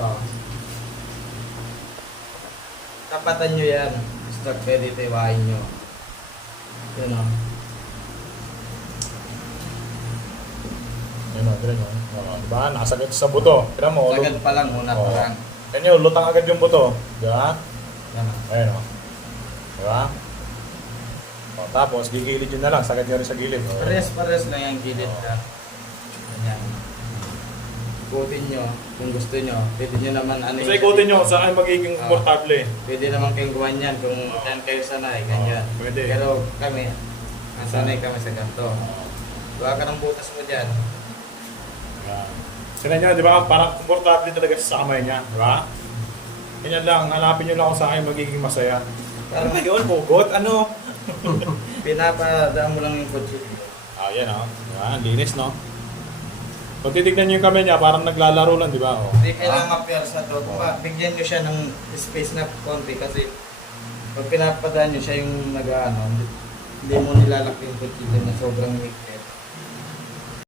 Oo. Tapatan nyo yan. Start pwede tiwain nyo. Yun o. Yun o, tira nyo. Diba? Nakasagad sa buto. Tira mo. Sagad pa lang muna Oo. parang. Yan yun, lutang agad yung buto. Diba? Yan o. Ayun o. Diba? O, tapos, gigilid yun na lang. Sagad nyo rin sa gilid. O. Pares lang yung gilid ka. Ganyan. Ikutin nyo kung gusto nyo. Pwede nyo naman ano So, ikutin nyo kung saan ay magiging komportable. Pwede naman kayong gawan yan kung yan kayo sanay, ganyan. Pwede. Pero kami, sanay kami sa ganito. Gawa ka ng butas mo dyan. Yan. Sila niya, di ba? Parang komportable talaga siya sa kamay niya. Di ba? Ganyan lang. Hanapin nyo lang kung saan ay magiging masaya. Ano ba yun? Pugot? Ano? Pinapadaan mo lang yung kutsilyo. Yan o. Diba? Ang linis, no? Kung titignan nyo yung kamay niya, parang naglalaro lang, di ba? O. Hindi kailangan mapiyarsa to. Bigyan nyo siya ng space na konti kasi pag pinapadaan nyo siya yung nag-ano, hindi mo nilalaki yung kutsilyo na sobrang weak.